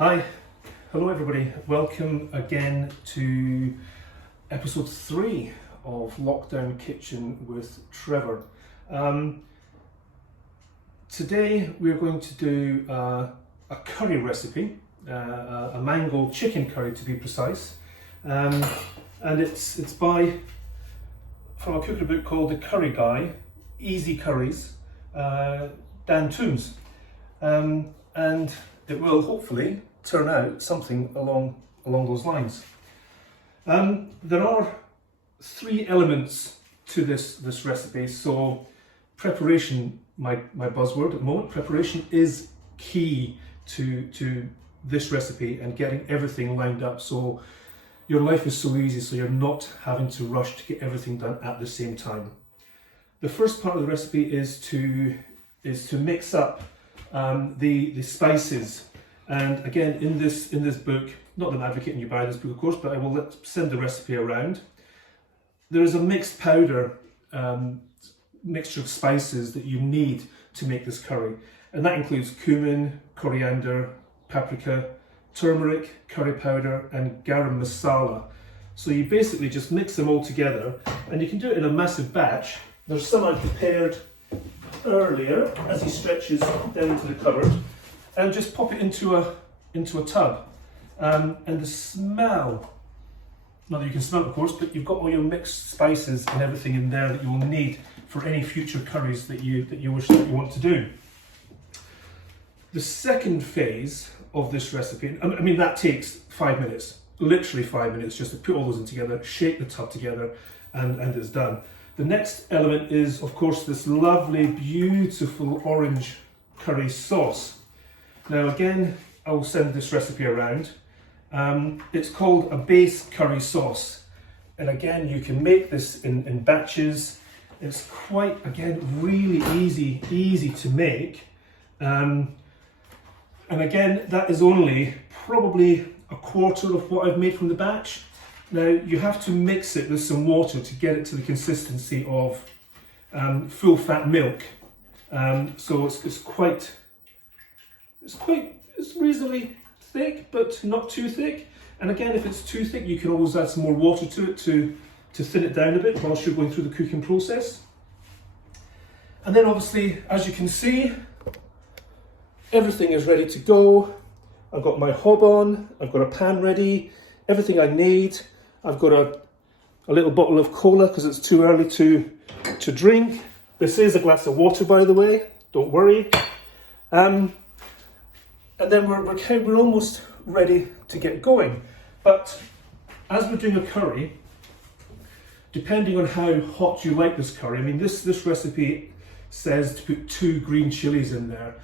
Hi, hello everybody. Welcome again to episode 3 of Lockdown Kitchen with Trevor. Today we're going to do a curry recipe, a mango chicken curry to be precise, and it's from a cookery book called The Curry Guy, Easy Curries, Dan Toombs, and it will hopefully turn out something along those lines. There are 3 elements to this recipe. So preparation, my buzzword at the moment, preparation is key to this recipe and getting everything lined up so your life is so easy, so you're not having to rush to get everything done at the same time. The first part of the recipe is to mix up the spices. And again, in this book, not that I'm advocating you buy this book, of course, but I will send the recipe around. There is a mixed powder, mixture of spices that you need to make this curry. And that includes cumin, coriander, paprika, turmeric, curry powder, and garam masala. So you basically just mix them all together, and you can do it in a massive batch. There's some I prepared earlier as he stretches down into the cupboard. And just pop it into a tub, and the smell, not that you can smell it of course, but you've got all your mixed spices and everything in there that you will need for any future curries that you want to do. The second phase of this recipe, I mean that takes 5 minutes, literally 5 minutes, just to put all those in together, shake the tub together, and it's done. The next element is of course this lovely, beautiful orange curry sauce. Now again, I will send this recipe around. It's called a base curry sauce. And again, you can make this in batches. It's quite, again, really easy to make. And again, that is only probably a quarter of what I've made from the batch. Now you have to mix it with some water to get it to the consistency of full fat milk. So it's reasonably thick, but not too thick. And again, if it's too thick, you can always add some more water to it to thin it down a bit whilst you're going through the cooking process. And then obviously, as you can see, everything is ready to go. I've got my hob on, I've got a pan ready, everything I need. I've got a little bottle of cola because it's too early to drink. This is a glass of water, by the way, don't worry. And then we're almost ready to get going. But as we're doing a curry, depending on how hot you like this curry, I mean this recipe says to put 2 green chilies in there.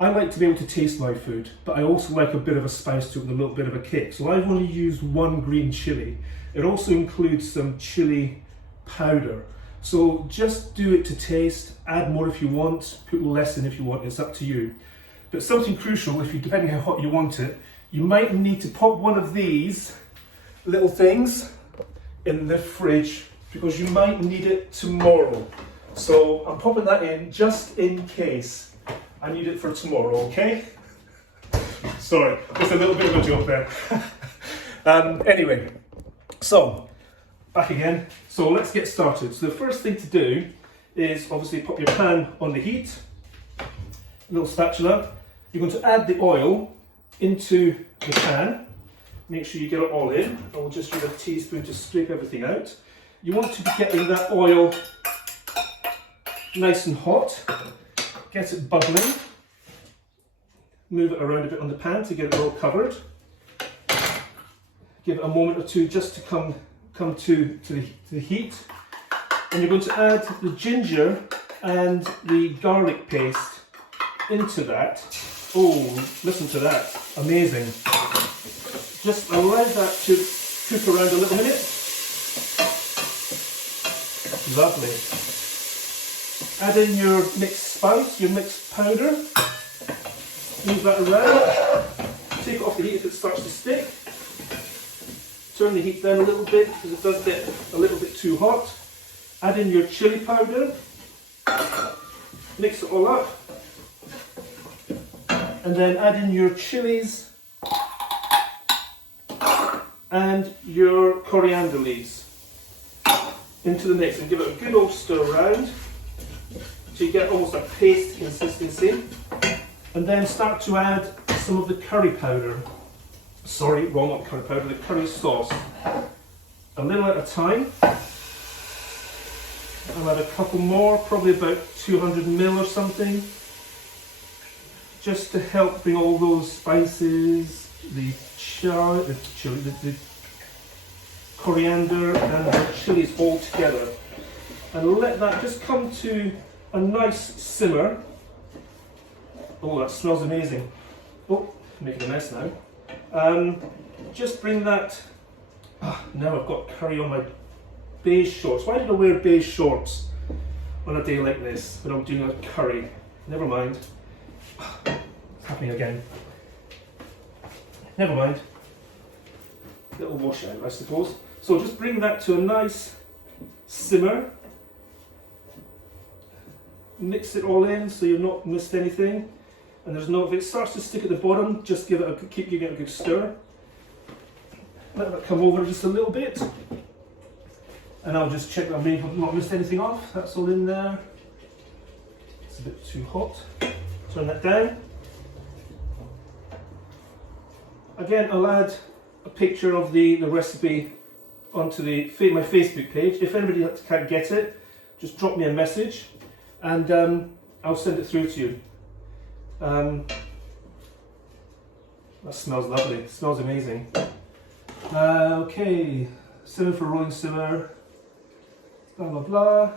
I like to be able to taste my food, but I also like a bit of a spice to it with a little bit of a kick. So I've only used 1 green chili. It also includes some chili powder. So just do it to taste, add more if you want, put less in if you want, it's up to you. But something crucial, depending how hot you want it, you might need to pop one of these little things in the fridge because you might need it tomorrow. So I'm popping that in just in case I need it for tomorrow, okay? Sorry, just a little bit of a joke there. Anyway, so back again. So let's get started. So the first thing to do is obviously put your pan on the heat, a little spatula. You're going to add the oil into the pan. Make sure you get it all in. I will just use a teaspoon to scrape everything out. You want to be getting that oil nice and hot. Get it bubbling. Move it around a bit on the pan to get it all covered. Give it a moment or two just to come to the heat. And you're going to add the ginger and the garlic paste into that. Oh, listen to that, amazing. Just allow that to cook around a little minute. Lovely. Add in your mixed spice, your mixed powder. Move that around. Take it off the heat if it starts to stick. Turn the heat down a little bit because it does get a little bit too hot. Add in your chili powder. Mix it all up. And then add in your chilies and your coriander leaves into the mix and give it a good old stir around so you get almost a paste consistency, and then start to add some of the curry powder. Sorry, wrong, not curry powder, the curry sauce. A little at a time. I'll add a couple more, probably about 200 ml or something, just to help bring all those spices, the coriander and the chilies all together, and let that just come to a nice simmer. Oh, that smells amazing. Oh, making a mess now. Just bring that. Now I've got curry on my beige shorts. Why did I wear beige shorts on a day like this when I'm doing a curry? Never mind. It's happening again. Never mind. Little washout, I suppose. So just bring that to a nice simmer. Mix it all in so you're not missed anything. And there's no, if it starts to stick at the bottom, just give it a, keep giving it a good stir. Let that come over just a little bit. And I'll just check that I've not missed anything off. That's all in there. It's a bit too hot. Turn that down. Again, I'll add a picture of the recipe onto my Facebook page. If anybody can't get it, just drop me a message and I'll send it through to you. That smells lovely. It smells amazing. Okay, simmer for rolling simmer. Blah blah blah.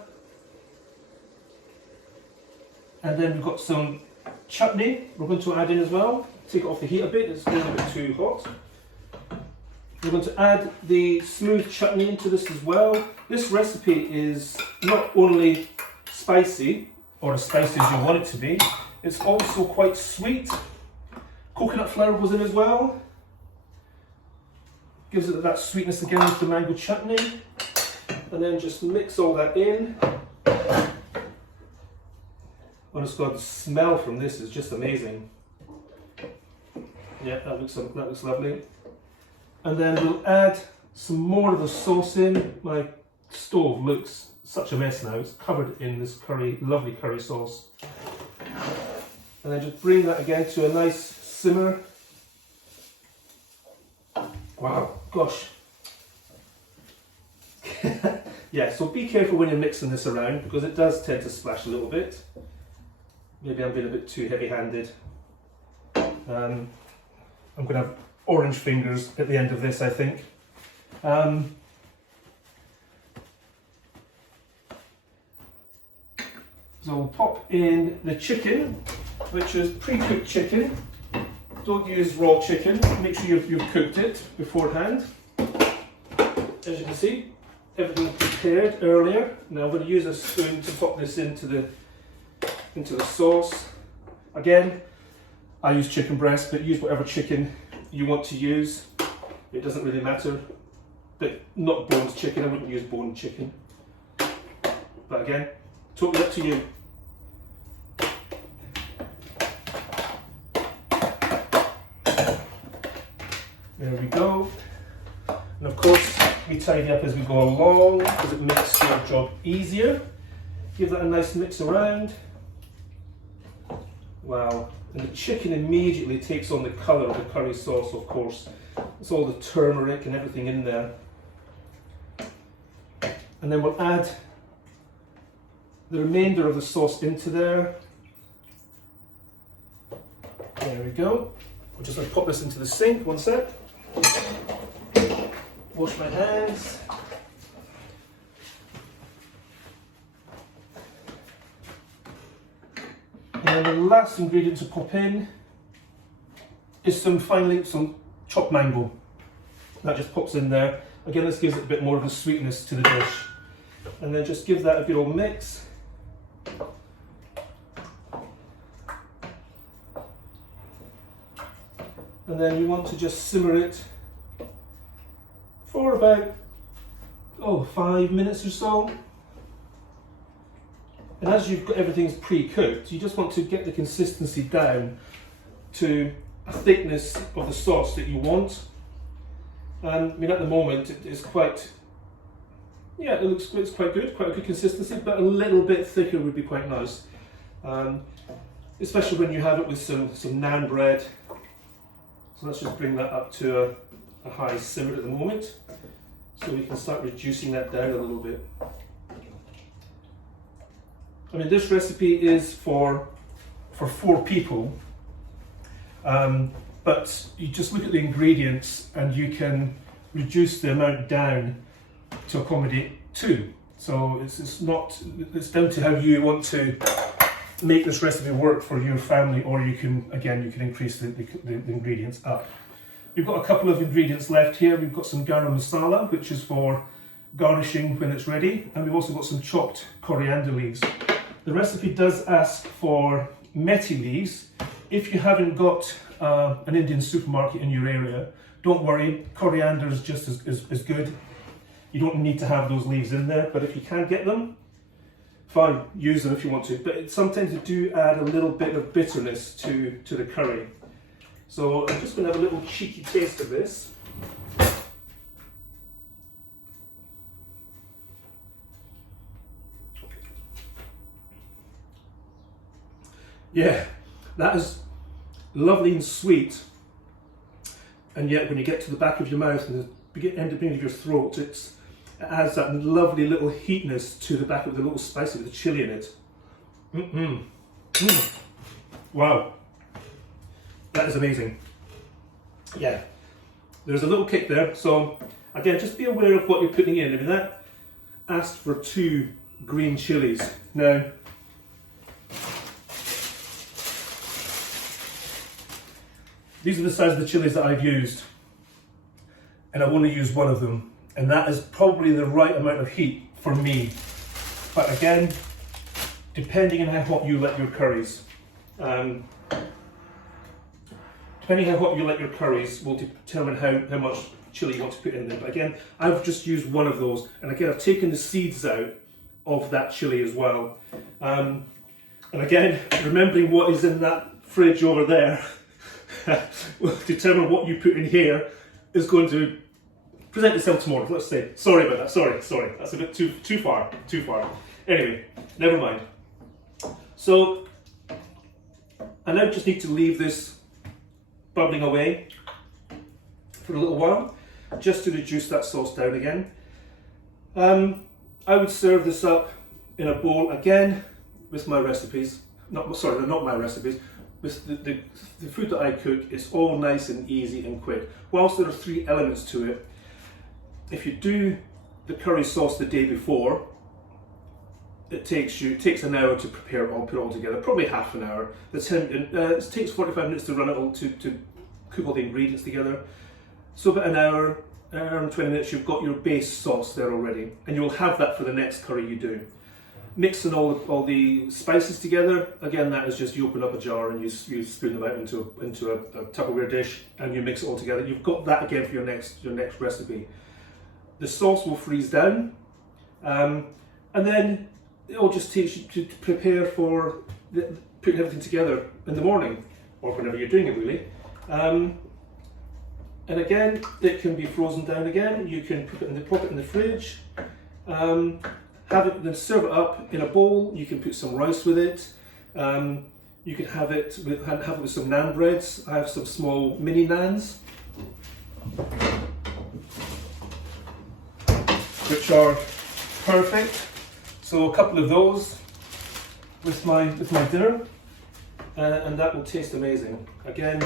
And then we've got some chutney we're going to add in as well. Take it off the heat a bit, it's getting a bit too hot. We're going to add the smooth chutney into this as well. This recipe is not only spicy, or as spicy as you want it to be, it's also quite sweet. Coconut flour goes in as well. Gives it that sweetness again with the mango chutney. And then just mix all that in. Honest God, the smell from this is just amazing. Yeah, that looks lovely. And then we'll add some more of the sauce in. My stove looks such a mess now. It's covered in this lovely curry sauce. And then just bring that again to a nice simmer. Wow, gosh. Yeah, so be careful when you're mixing this around because it does tend to splash a little bit. Maybe I'm being a bit too heavy-handed. I'm going to have orange fingers at the end of this, I think. So we'll pop in the chicken, which is pre-cooked chicken. Don't use raw chicken, make sure you've cooked it beforehand. As you can see, everything prepared earlier. Now I'm going to use a spoon to pop this into the sauce. Again, I use chicken breast, but use whatever chicken you want to use. It doesn't really matter. But not boned chicken, I wouldn't use boned chicken. But again, totally up to you. There we go. And of course, we tidy up as we go along because it makes your job easier. Give that a nice mix around. Wow. And the chicken immediately takes on the colour of the curry sauce, of course. It's all the turmeric and everything in there. And then we'll add the remainder of the sauce into there. There we go. I'm just going to pop this into the sink, one sec. Wash my hands. And the last ingredient to pop in is some chopped mango. That just pops in there. Again, this gives it a bit more of a sweetness to the dish. And then just give that a good old mix. And then you want to just simmer it for about 5 minutes or so. And as you've got everything's pre-cooked, you just want to get the consistency down to a thickness of the sauce that you want. I mean, at the moment it's quite, yeah, it's quite good, quite a good consistency, but a little bit thicker would be quite nice. Especially when you have it with some naan bread. So let's just bring that up to a high simmer at the moment, so we can start reducing that down a little bit. I mean, this recipe is for 4 people, but you just look at the ingredients and you can reduce the amount down to accommodate 2. So it's down to how you want to make this recipe work for your family, or you can increase the ingredients up. We've got a couple of ingredients left here. We've got some garam masala, which is for garnishing when it's ready, and we've also got some chopped coriander leaves. The recipe does ask for methi leaves. If you haven't got an Indian supermarket in your area, don't worry, coriander is just as good. You don't need to have those leaves in there, but if you can get them, fine, use them if you want to. But sometimes they do add a little bit of bitterness to the curry. So I'm just going to have a little cheeky taste of this. Yeah, that is lovely and sweet, and yet when you get to the back of your mouth and the end of your throat, it adds that lovely little heatness to the back of the little spice with the chili in it. Wow, that is amazing. Yeah, there's a little kick there. So again, just be aware of what you're putting in. I mean, that asked for 2 green chilies. Now, these are the size of the chilies that I've used, and I want to use one of them, and that is probably the right amount of heat for me. But again, depending on how hot you let your curries, will determine how much chili you want to put in there. But again, I've just used one of those, and again, I've taken the seeds out of that chili as well. And again, remembering what is in that fridge over there will determine what you put in here is going to present itself tomorrow, let's say. Sorry about that, sorry. That's a bit too far. Anyway, never mind. So, I now just need to leave this bubbling away for a little while, just to reduce that sauce down again. I would serve this up in a bowl again with my recipes. Not my recipes. With the food that I cook, it's all nice and easy and quick. Whilst there are 3 elements to it, if you do the curry sauce the day before, it takes an hour to prepare it all, put it all together, probably half an hour. It takes 45 minutes to run it all, to cook all the ingredients together. So about an hour and 20 minutes, you've got your base sauce there already, and you'll have that for the next curry you do. Mixing all the spices together, again, that is just you open up a jar and you spoon them out into a Tupperware dish, and you mix it all together. You've got that again for your next recipe. The sauce will freeze down, and then it all just takes you to prepare for putting everything together in the morning, or whenever you're doing it, really. And again, it can be frozen down again. You can pop it in the fridge. Then serve it up in a bowl. You can put some rice with it. You could have it with some naan breads. I have some small mini naans, which are perfect. So a couple of those with my dinner, and that will taste amazing. Again,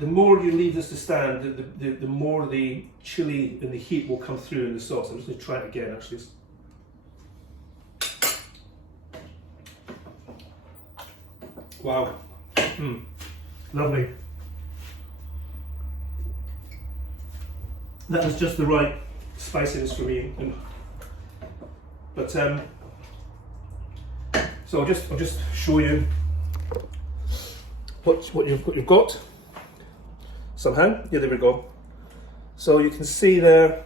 the more you leave this to stand, the more the chili and the heat will come through in the sauce. I'm just going to try it again, actually. Wow, lovely. That is just the right spiciness for me. But so I'll just show you what you've got. Somehow, yeah, there we go. So you can see there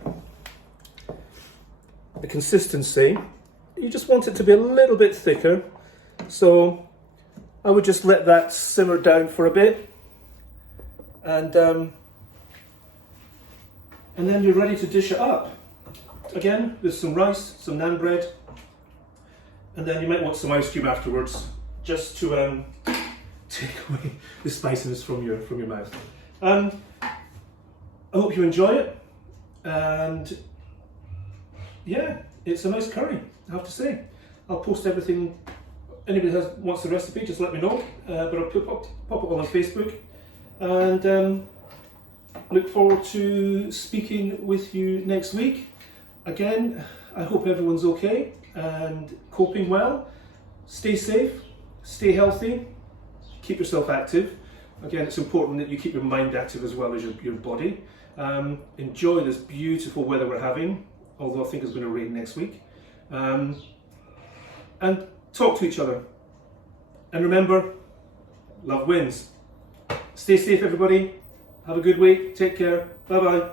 the consistency. You just want it to be a little bit thicker. So I would just let that simmer down for a bit, and and then you're ready to dish it up. Again, with some rice, some naan bread, and then you might want some ice cream afterwards, just to take away the spiciness from your mouth. I hope you enjoy it, and yeah, it's a nice curry, I have to say. I'll post everything. Anybody wants the recipe, just let me know. But I'll pop it all on Facebook, and look forward to speaking with you next week. Again, I hope everyone's okay and coping well. Stay safe, stay healthy, keep yourself active. Again, it's important that you keep your mind active as well as your body. Enjoy this beautiful weather we're having, although I think it's going to rain next week. And talk to each other. And remember, love wins. Stay safe, everybody. Have a good week. Take care. Bye-bye.